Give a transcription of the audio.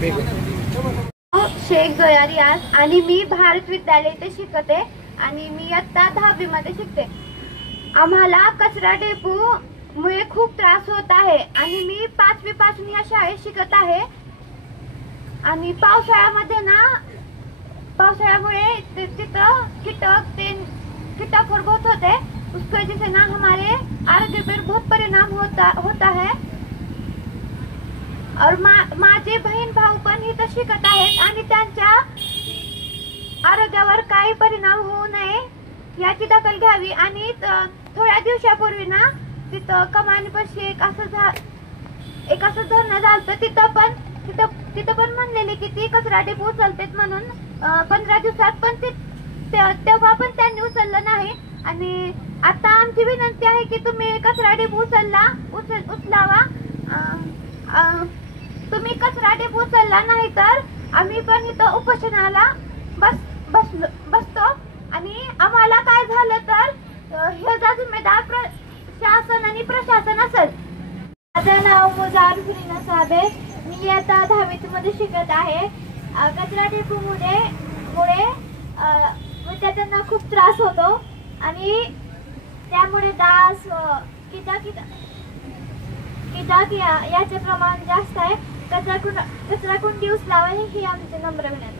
शेख गया रियाज आणि मी भारत विद्यालय इथे शिकते आणि मी इयत्ता 10वी मध्ये शिकते। आम्हाला कचरा डेपो मुळे खूप त्रास होत आहे आणि मी 5वी पासून या शाळेत शिकत आहे। आणि पावसाळ्यामुळे तिथं कीटक और बहुत होते, उसकी वजह से ना हमारे आरोग्य पर बहुत परिणाम होता है। और माझे बहीण भाऊ पण इथं शिकत आहेत आणि त्यांच्या आरोग्यावर काही परिणाम होऊ नये याची दखल घ्यावी। आणि थोड्या दिवसापूर्वी ना तिथं कमानीपाशी एक असं धरणं झालं, तिथं पण म्हणलेले की ती कचरा डेपो उचलतेत म्हणून 15 दिवसात, पण तेव्हा पण त्यांनी उचललं नाही। आणि आता आमची विनंती आहे की तुम्ही कचरा डेपो उचलावा। तुम्ही कचरा डेपो उचलला नाही तर आम्ही पण इथं उपोषणाला बसतो आणि आम्हाला काय झालं तर ह्याचा जिम्मेदार शासन आणि प्रशासन असेल। माझं नाव मुजार फुरीना साहेब आहे, मी आता 10वी मध्ये शिकत आहे। कचरा डेपो मुळे विद्यार्थ्यांना खूप त्रास होतो आणि त्यामुळे डास कीटक याचे प्रमाण जास्त आहे। कचरा कुंडी उचलावा ही आमची नम्र विनंती।